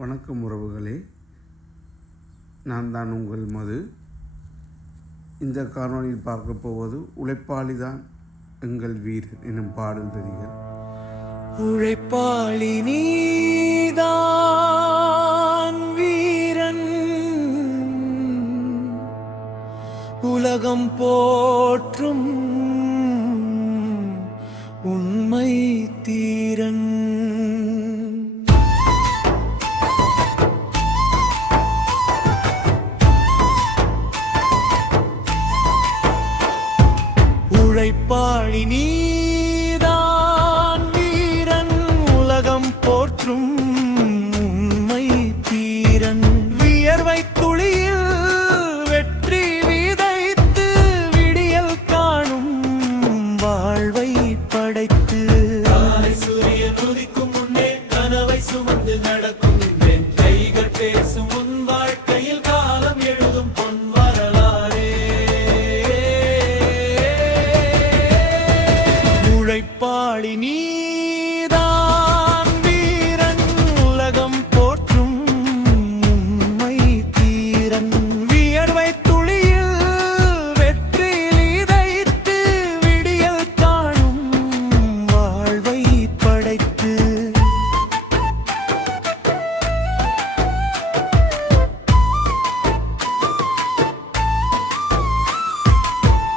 வணக்கம் உறவுகளே, நான் தான் உங்கள் மது. இந்த காணொலியில் பார்க்க போவது உழைப்பாளி தான் எங்கள் வீரன் எனும் பாடல் வரிகள். உழைப்பாளி நீதான் வீரன், உலகம் போற்றும் உண்மை தீரன். உழைப்பாளி நீதான் வீரன், உலகம் போற்றும் உண்மை தீரன். வியர்வை துளியில் வெற்றி விதைத்து விடியல் காணும் வாழ்வை படைத்து, காலை சூரியன் உதிக்கும் முன்னே கனவை சுமந்து நடக்கும் கைகள் பேசும் உன் வாழ்க்கையில் காலம் எழுதும் பொன் வரலாறே. உழைப்பாளி நீதான் வீரன், உலகம் போற்றும் உண்மை தீரன். வியர்வை துளியில் வெற்றி விதைத்து விடியல் காணும் வாழ்வை படைத்து,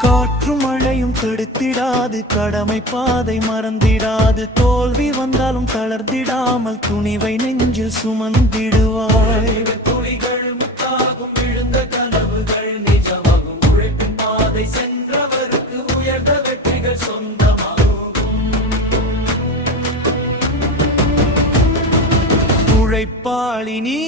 காற்றும் மழையும் தடுத்திடாது, கடமை பாதை மறந்திடாது. தோல்வி வந்தாலும் தளர்ந்திடாமல் துணிவை நெஞ்சில் சுமந்திடுவாய். துளிகள் முத்தாகும், விழுந்த கனவுகள் நிஜமாகும். உழைப்பின் பாதை சென்றவருக்கு உயர்ந்த வெற்றிகள் சொந்தமாகும். உழைப்பாளி நீ